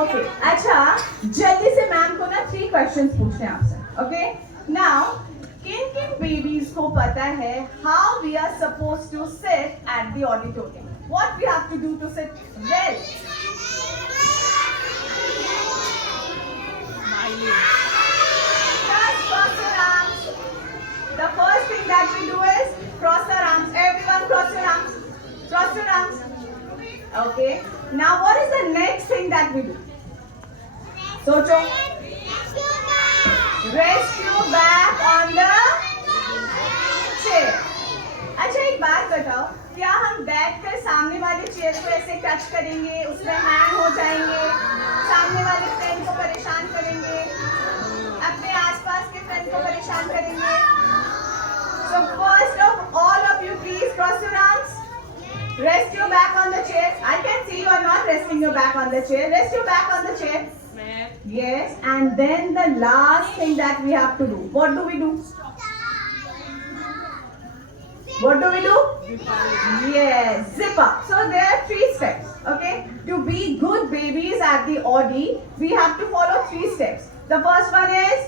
Okay अच्छा जल्दी से मैम को ना 3 क्वेश्चंस पूछने हैं आपसे ओके नाउ किन किन बेबीज को पता है how we are suppose to sit at the auditorium what we have to do to sit well just cross your arms the first thing that we do is cross our arms everyone cross your arms okay now what is the next thing that we do socho rest your back on the chair अच्छा एक बात बताओ क्या हम बैठकर सामने वाले chair को ऐसे टच करेंगे उसमें हैंग हो जाएंगे सामने वाले फ्रेंड को परेशान करेंगे अपने आसपास के फ्रेंड को परेशान करेंगे so first of all of you please cross your arms rest your back on the chair I can see you are not resting your back on the chair rest your back on the chair yes and then the last thing that we have to do what do we do yes zip up so there are 3 steps okay to be good babies at the Audi we have to follow 3 steps the first one is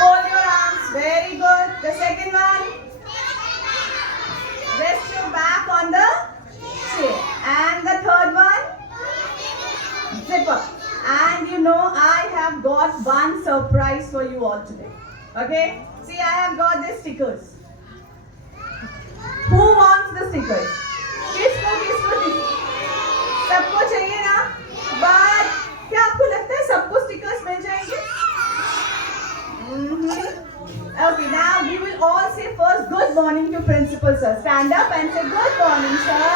fold your arms very good the second one rest your back on the chair and the third one zip up and you know I have got one surprise for you all today okay see I have got these stickers who wants the stickers किसको सबको चाहिए ना but क्या आपको लगता है सबको stickers मिल जाएंगे okay now we will all say first good morning to principal sir stand up and say good morning sir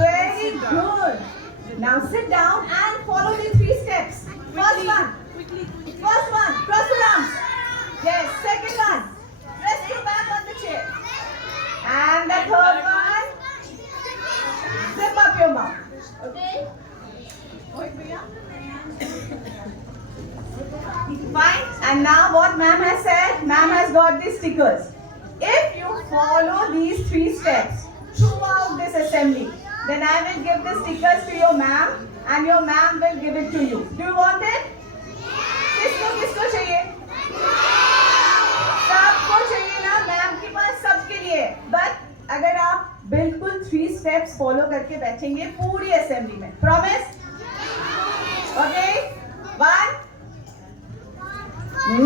very good now sit down and follow the 3 steps first one cross your arms yes second one rest your back on the chair and the third one zip up your mouth okay fine and now what ma'am has said ma'am has got these stickers if you follow these 3 steps throughout this assembly then I will give the stickers to your ma'am and your ma'am will give it to you do you want it किसको चाहिए सबको चाहिए ना ma'am के पास सबके लिए but अगर आप बिल्कुल 3 स्टेप्स फॉलो करके बैठेंगे पूरी असेंबली में promise okay 1 2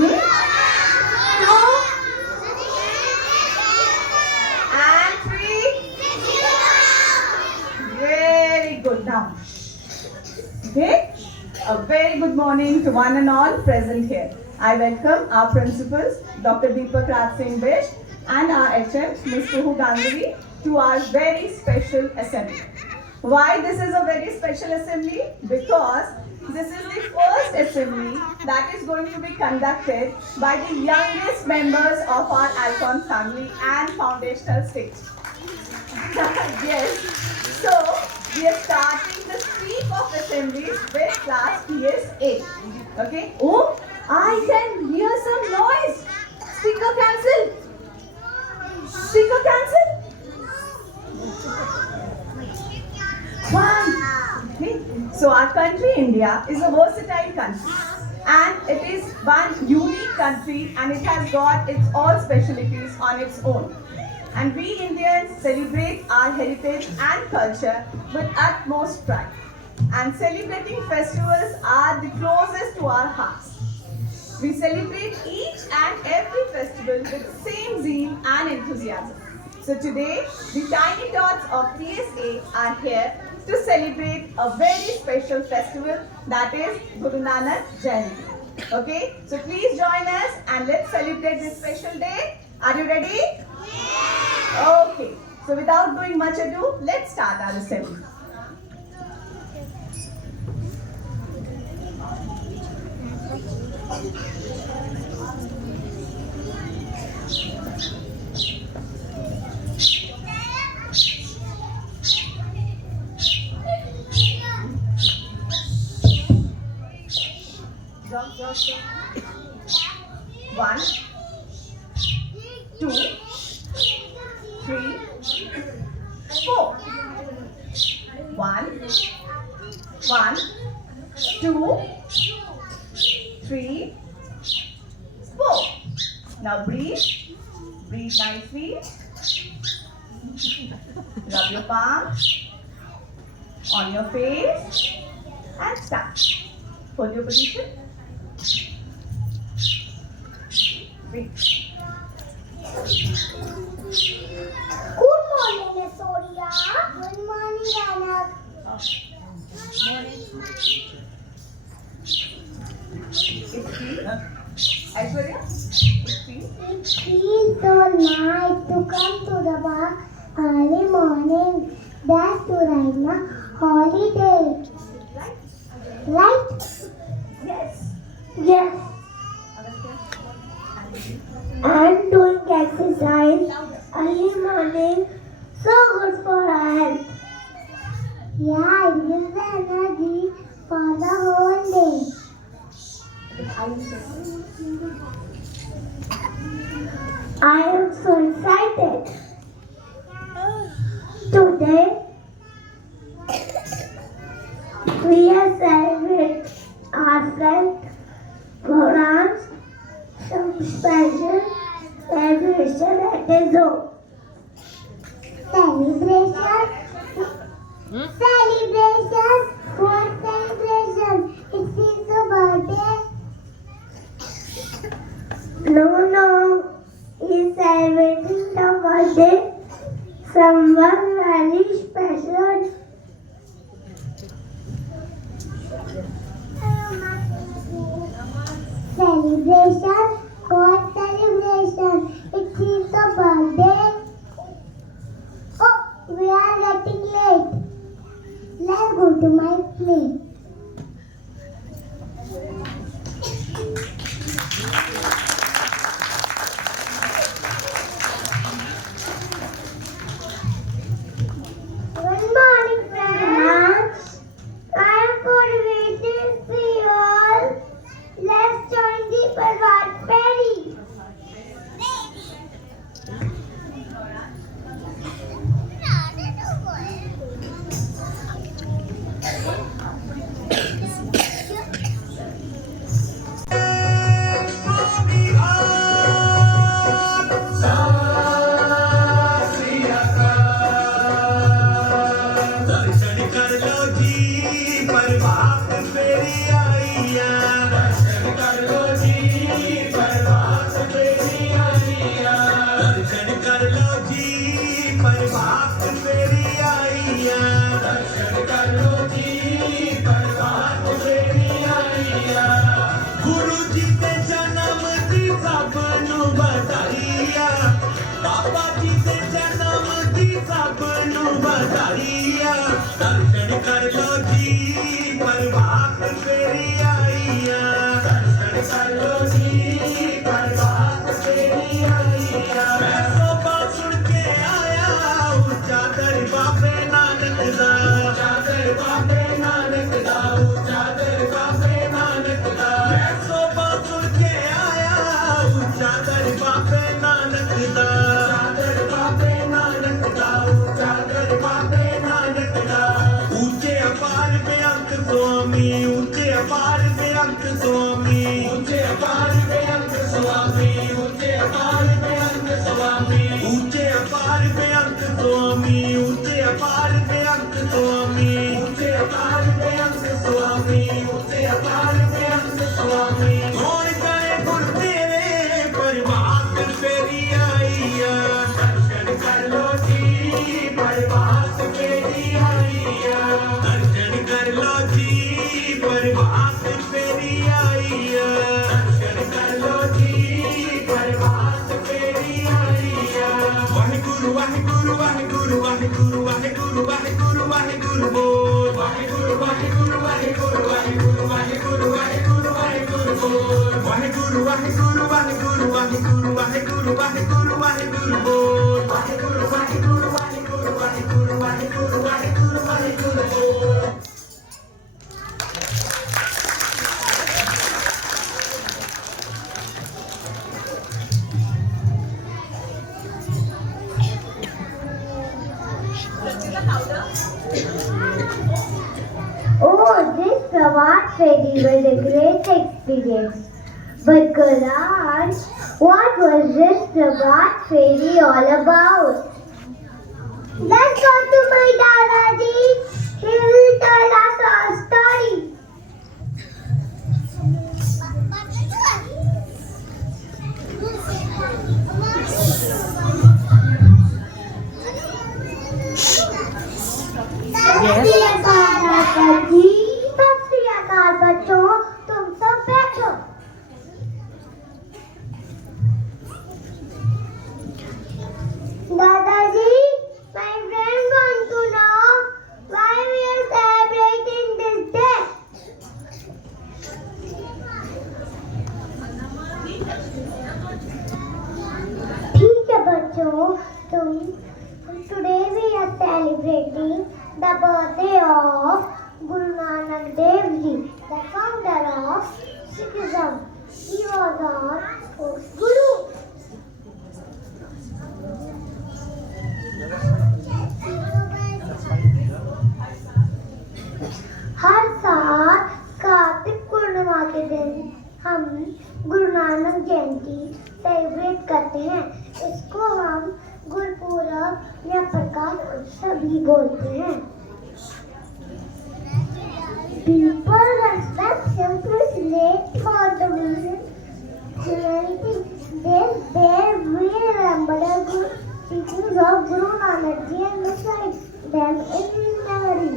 and 3 very good now okay a very good morning to one and all present here I welcome our principals, Dr. Deepak Raj Singh Bish and our HM, Ms. Kuhu Ganguly to our very special assembly. Why this is a very special assembly? Because this is the first assembly that is going to be conducted by the youngest members of our Alcon family and foundational stage. Yes, so we are starting the sweep of assemblies with class PS8. Okay, oh I can hear some noise. Speaker cancel. One. Okay. So our country India is a versatile country and it is one unique country and it has got its all specialties on its own. And we Indians celebrate our heritage and culture with utmost pride. And celebrating festivals are the closest to our hearts. We celebrate each and every festival with same zeal and enthusiasm. So today, the tiny tots of PSA are here to celebrate a very special festival that is Guru Nanak Jayanti. Okay, so please join us and let's celebrate this special day. Are you ready? Yes. Okay, so without doing much ado, let's start our assembly. One, 2, 3, 4. Now breathe. Breathe nicely. Rub your palms on your face and start. Hold your position. Breathe. Good morning, Asoria. Good morning, Anak. Morning. It's free. Aishwarya, it's free. It feels so nice to come to the park early morning. That's to ride na holiday. Right? Right? Yes. Yes. And doing exercise early morning so good for our health. Yeah, it gives the energy for the whole day. I am so excited. Today we are celebrating our friend programs, some special celebration at the zoo. Celebration? Celebration? What celebration? It's his birthday. No. He's celebrating the birthday. Someone very special. Celebration? What celebration? It's his birthday. Oh, we are getting late. Let's go to my place. Good morning, friends. I am coordinating for you all. Let's join the Parvat Ferry. दर्शन कर लो जी प्रभात फेरी आईया दर्शन कर लो जी प्रभात फेरी आईया दर्शन कर लो जी प्रभात फेरी आईया दर्शन कर लो जी प्रभात फेरी आईया गुरु जी के जन्म दी सब नू बधाईया बाबा जी के जन्म दी सब नू बधाईया दर्शन कर लो जी प्रभात फेरी आईया दर्शन कर लो जी प्रभात फेरी आईया मैं सोबा सुन के आया ऊंचा दर बाबे नानक दा ऊंचा दर बाबे नानक दा ऊंचा दर बाबे नानक दा मैं सोबा सुन के आया ऊंचा दर बाबे नानक दा ऊंचा दर बाबे नानक दा ऊंचा दर बाबे नानक दा ऊंचे अपार बेअंत स्वामी ऊंचे अपार बेअंत स्वामी ऊंचे अपार बेअंत स्वामी ऊंचे अपार बेअंत स्वामी ऊंचे अपार बेअंत स्वामी ऊंचे अपार बेअंत स्वामी ऊंचे अपार बेअंत स्वामी ऊंचे अपार बेअंत स्वामी कौन जाए गुर तेरे प्रभात फेरी आईया दर्शन कर लो जी प्रभात फेरी आईया दर्शन कर लो जी प्रभात फेरी आईया दर्शन कर लो जी प्रभात फेरी आईया वाहिगुरु वाहिगुरु वाहिगुरु वाहिगुरु वाहिगुरु वाहिगुरु वाहिगुरु बोल वाहिगुरु वाहिगुरु वाहिगुरु वाहिगुरु वाहिगुरु वाहिगुरु वाहिगुरु बोल वाहिगुरु वाहिगुरु वाहिगुरु वाहिगुरु वाहिगुरु वाहिगुरु वाहिगुरु बोल वाहिगुरु वाहिगुरु वाहिगुरु वाहिगुरु वाहिगुरु वाहिगुरु वाहिगुरु बोल Oh, this Pravat Ferry was a great experience. But Garaj, What was this Prabhat fairy all about? Let's go to my Dadaji. He will tell us a story. दादाजी, सत श्री अकाल बच्चों, तुम सब बैठो। दादाजी, my friend want to know why we are celebrating this day. ठीक है बच्चों, today we are celebrating the birthday of Guru Nanak Dev Ji, the founder of Sikhism. He was our first Guru. हर साल कार्तिक पूर्णिमा के दिन हम गुरु नानक जयंती celebrate करते हैं। इसको हम गुरुपूरब या प्रकाश उत्सव भी बोलते हैं। People respect him to his late contribution to humanity. This day we remember the good teachings of Guru Nanak Ji and recite them in memory.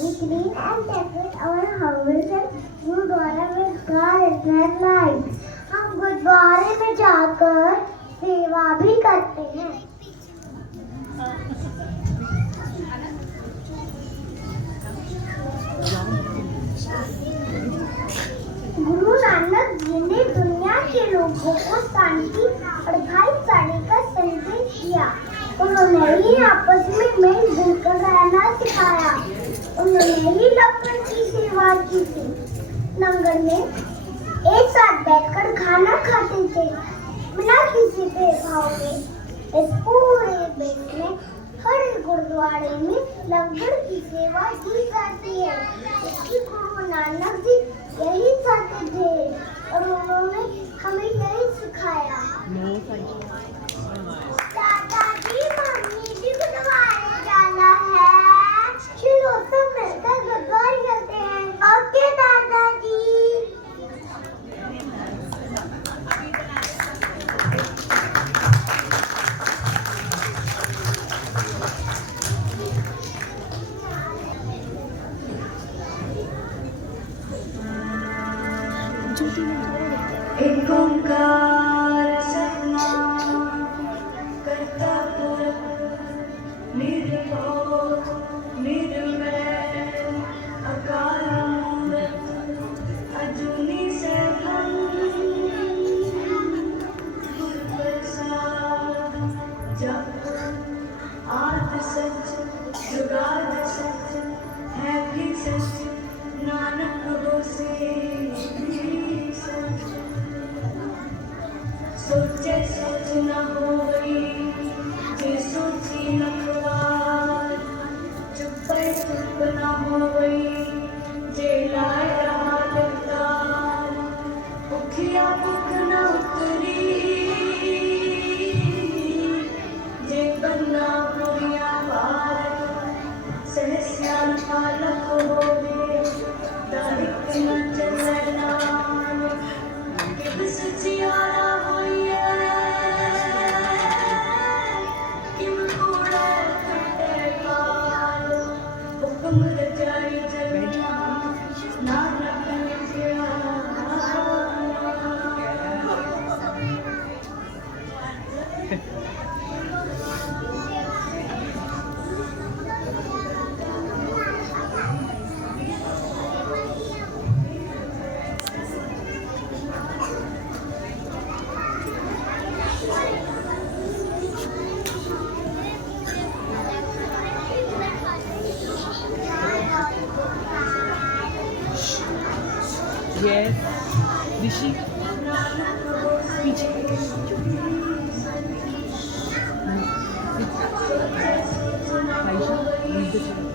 We clean and decorate our houses and gurdwara with garlands and lights. हम गुरुद्वारे में जाकर सेवा भी करते हैं। गुरु नानक जी ने दुनिया के लोगों को शांति और भाईचारे का संदेश दिया। उन्होंने ही आपस में मिलजुल कर रहना सिखाया। उन्होंने ही लंगर की सेवा की थी। लंगर में एक साथ बैठकर खाना खाते थे बिना किसी भेदभाव के। इस पूरे देश में हर गुरुद्वारे में लंगर की सेवा की जाती है। इसकी गुरु नानक जी यही चाहते थे और उन्होंने हमें यही सिखाया। दादाजी, मम्मी जी गुरुद्वारे जाना है। चलो सब मिलकर गुरुद्वारे चलते हैं। ओके दादाजी। एक ओंकार सतनाम करता पुरख निर्भय निर्वैर अकाल मूरत अजूनी सैभं गुर प्रसाद जप आद सच जुगाद सच है भी सच नानक होसे भी सच सोचे सोच न होई जे सोची न खवार चुप्पे चुप न होई जे लाया हालतार उखिया भुख न उतरी जे बन्ना बुरिया पार सहस्यान पालक होवे दारिक न चलना कि सचियारा Yes. Rishi. Speech. Aisha, read the chant.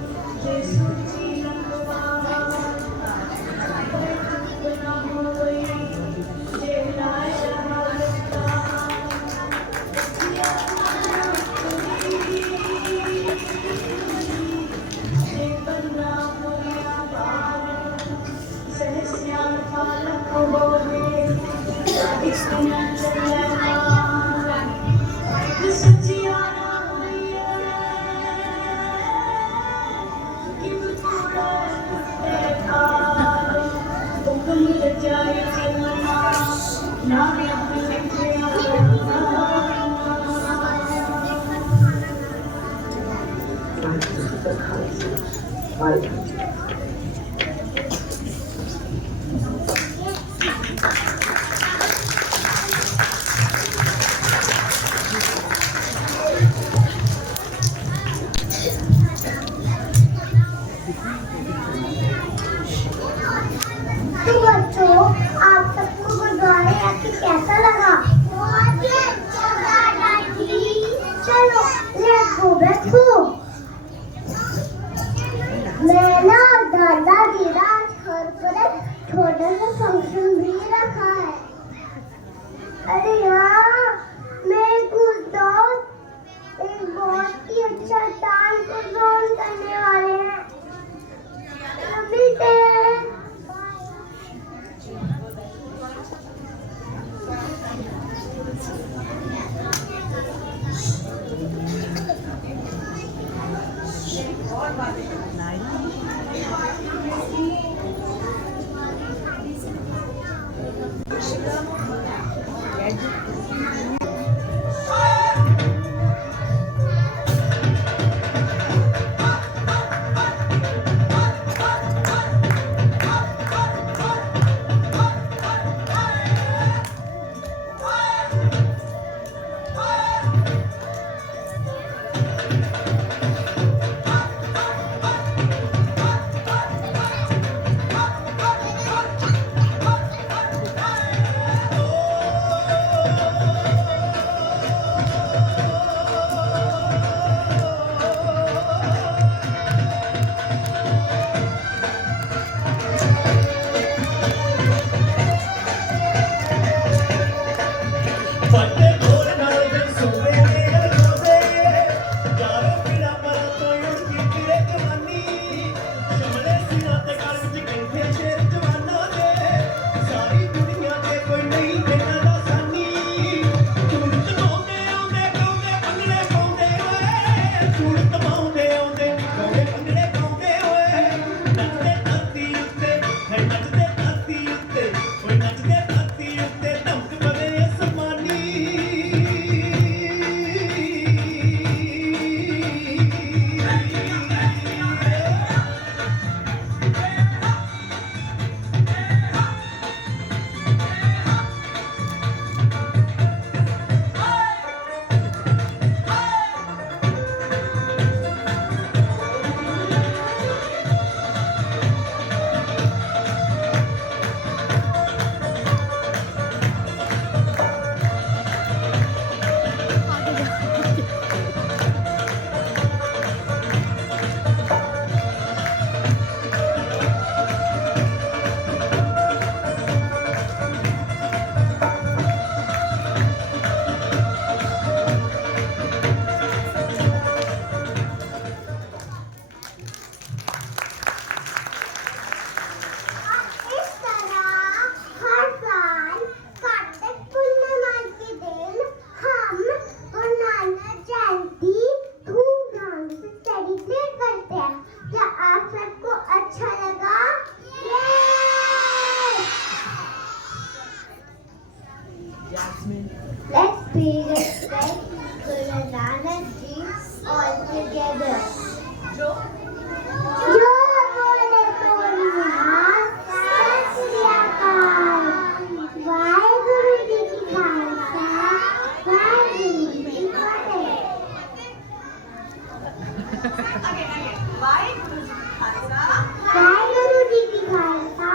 respect Guru Nanak Ji all together. Jo bole Toliya, Sat Shri Akal. Vaheguru Ji ki Khalsa, Vaheguru Ji ki Fateh. Again. Vaheguru Ji Ki Khalsa. Vaheguru Ji ki Khalsa,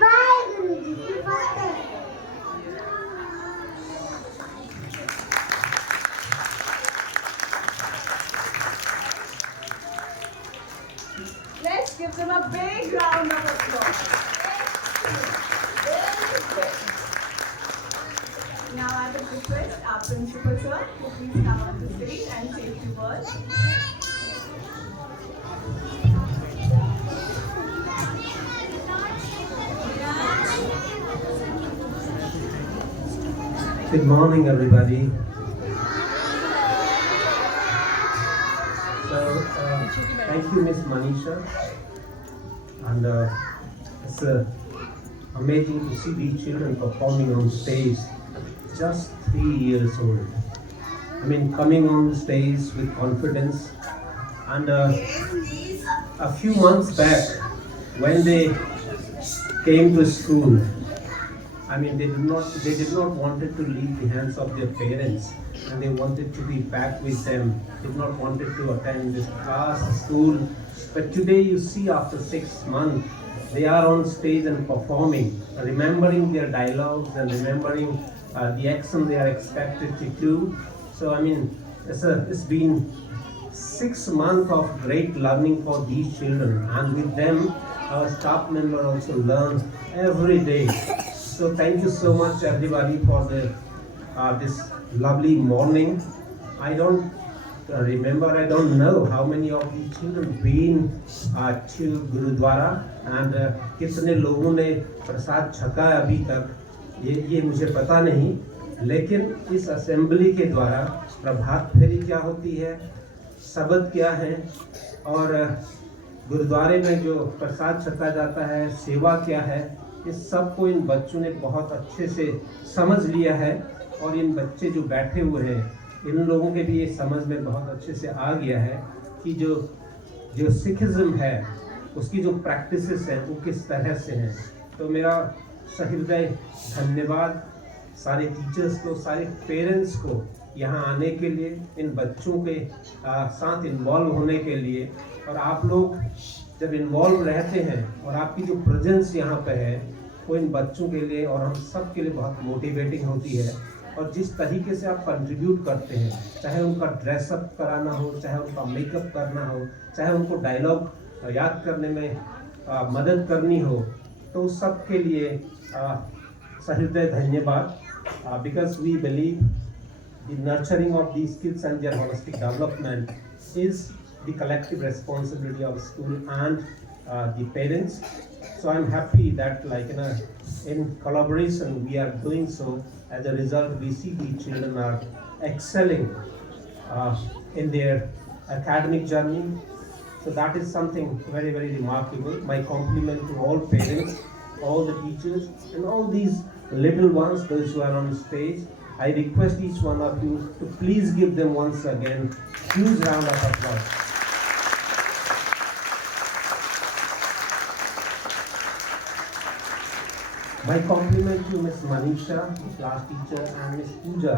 Vaheguru Ji ki Fateh. Let's give them a big round of applause. Now I would request our principal sir to please come on the stage and say a few words. Good morning, everybody. So, thank you, Miss Manisha. And it's amazing to see these children performing on stage, just 3 years old. I mean, coming on the stage with confidence. And a few months back, when they came to school, I mean, they did not wanted to leave the hands of their parents, and they wanted to be back with them. Did not wanted to attend this class, school. But today, you see, after 6 months, they are on stage and performing, remembering their dialogues and remembering the action they are expected to do. So, I mean, it's been 6 months of great learning for these children, and with them, our staff member also learn every day. So thank you so much, everybody, for this lovely morning. I don't I don't know how many of these children been to Gurudwara and कितने लोगों ने प्रसाद छका है अभी तक, ये मुझे पता नहीं, लेकिन इस असेंबली के द्वारा प्रभात फेरी क्या होती है, शब्द क्या है, और गुरुद्वारे में जो प्रसाद छका जाता है, सेवा क्या है, इस सब को इन बच्चों ने बहुत अच्छे से समझ लिया है. और इन बच्चे जो बैठे हुए हैं, इन लोगों के भी ये समझ में बहुत अच्छे से आ गया है कि जो सिखिज्म है, उसकी जो प्रैक्टिसेस हैं वो किस तरह से हैं. तो मेरा सहृदय धन्यवाद सारे टीचर्स को, सारे पेरेंट्स को यहाँ आने के लिए, इन बच्चों के साथ इन्वॉल्व होने के लिए. और आप लोग जब इन्वॉल्व रहते हैं और आपकी जो प्रेजेंस यहाँ पे है, वो इन बच्चों के लिए और हम सब के लिए बहुत मोटिवेटिंग होती है. और जिस तरीके से आप कंट्रीब्यूट करते हैं, चाहे उनका ड्रेसअप कराना हो, चाहे उनका मेकअप करना हो, चाहे उनको डायलॉग याद करने में मदद करनी हो, तो उस सब के लिए सहृदय धन्यवाद. Because we believe the nurturing of these kids and their holistic development is the collective responsibility of school and the parents. So I'm happy that in collaboration we are doing so. As a result, we see the children are excelling in their academic journey. So that is something very, very remarkable. My compliment to all parents, all the teachers, and all these little ones, those who are on stage. I request each one of you to please give them once again huge round of applause. My compliment to Ms. Manisha, the class teacher, and Ms. Pooja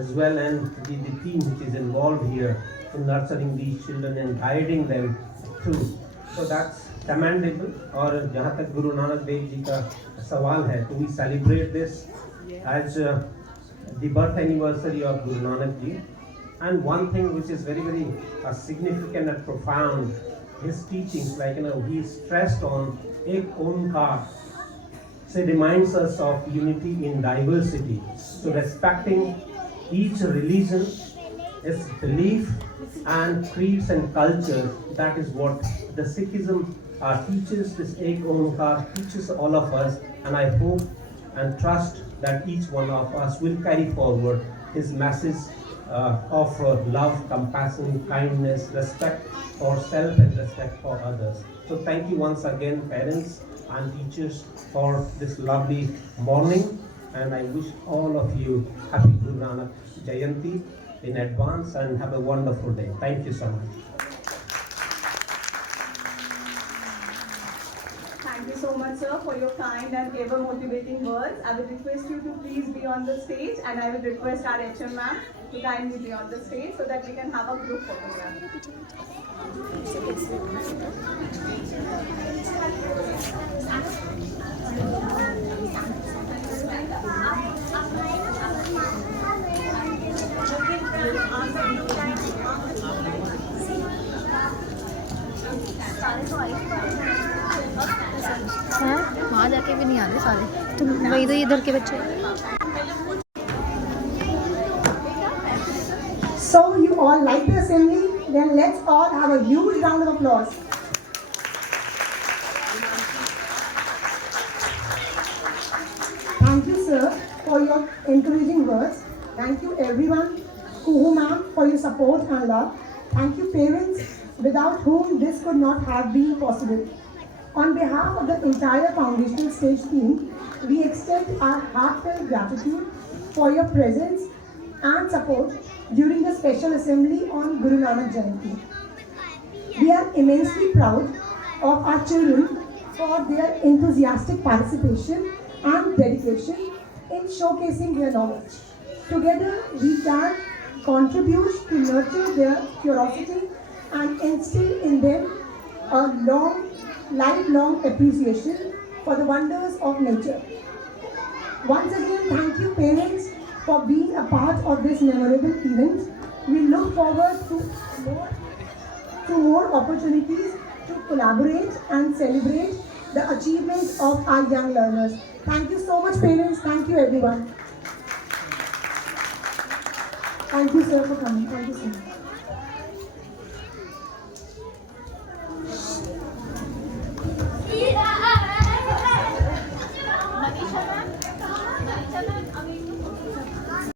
as well, and the team which is involved here in nurturing these children and guiding them through. So that's commendable. और जहाँ तक गुरु नानक देव जी का सवाल है, तो we celebrate this as the birth anniversary of Guru Nanak ji. And one thing which is very, very significant and profound, his teachings, he stressed on Ek Onkar. So it reminds us of unity in diversity. So respecting each religion, its belief and creeds and cultures, that is what the Sikhism teaches, this Ek Onkar teaches all of us, and I hope and trust that each one of us will carry forward his message of love, compassion, kindness, respect for self and respect for others. So thank you once again, parents and teachers, for this lovely morning. and I wish all of you happy Guru Nanak Jayanti in advance and have a wonderful day. Thank you so much. Thank you so much, sir, for your kind and ever motivating words. I will request you to please be on the stage, and I will request our HM ma'am to kindly be on the stage so that we can have a group photograph. हाँ वहाँ जाके भी नहीं आते सारे, तुम वही तो इधर के बच्चे। So you all like the assembly? Then let's all have a huge round of applause. Thank you, sir, for your encouraging words. Thank you, everyone, Kuhu ma'am, for your support and love. Thank you, parents, without whom this could not have been possible. On behalf of the entire foundational stage team, we extend our heartfelt gratitude for your presence and support during the special assembly on Guru Nanak Jayanti. We are immensely proud of our children for their enthusiastic participation and dedication in showcasing their knowledge. Together, we can contribute to nurture their curiosity and instill in them a lifelong appreciation for the wonders of nature. Once again, thank you, parents, for being a part of this memorable event. We look forward to more opportunities to collaborate and celebrate the achievements of our young learners. Thank you so much, parents. Thank you, everyone. Thank you, sir, for coming. Thank you so much.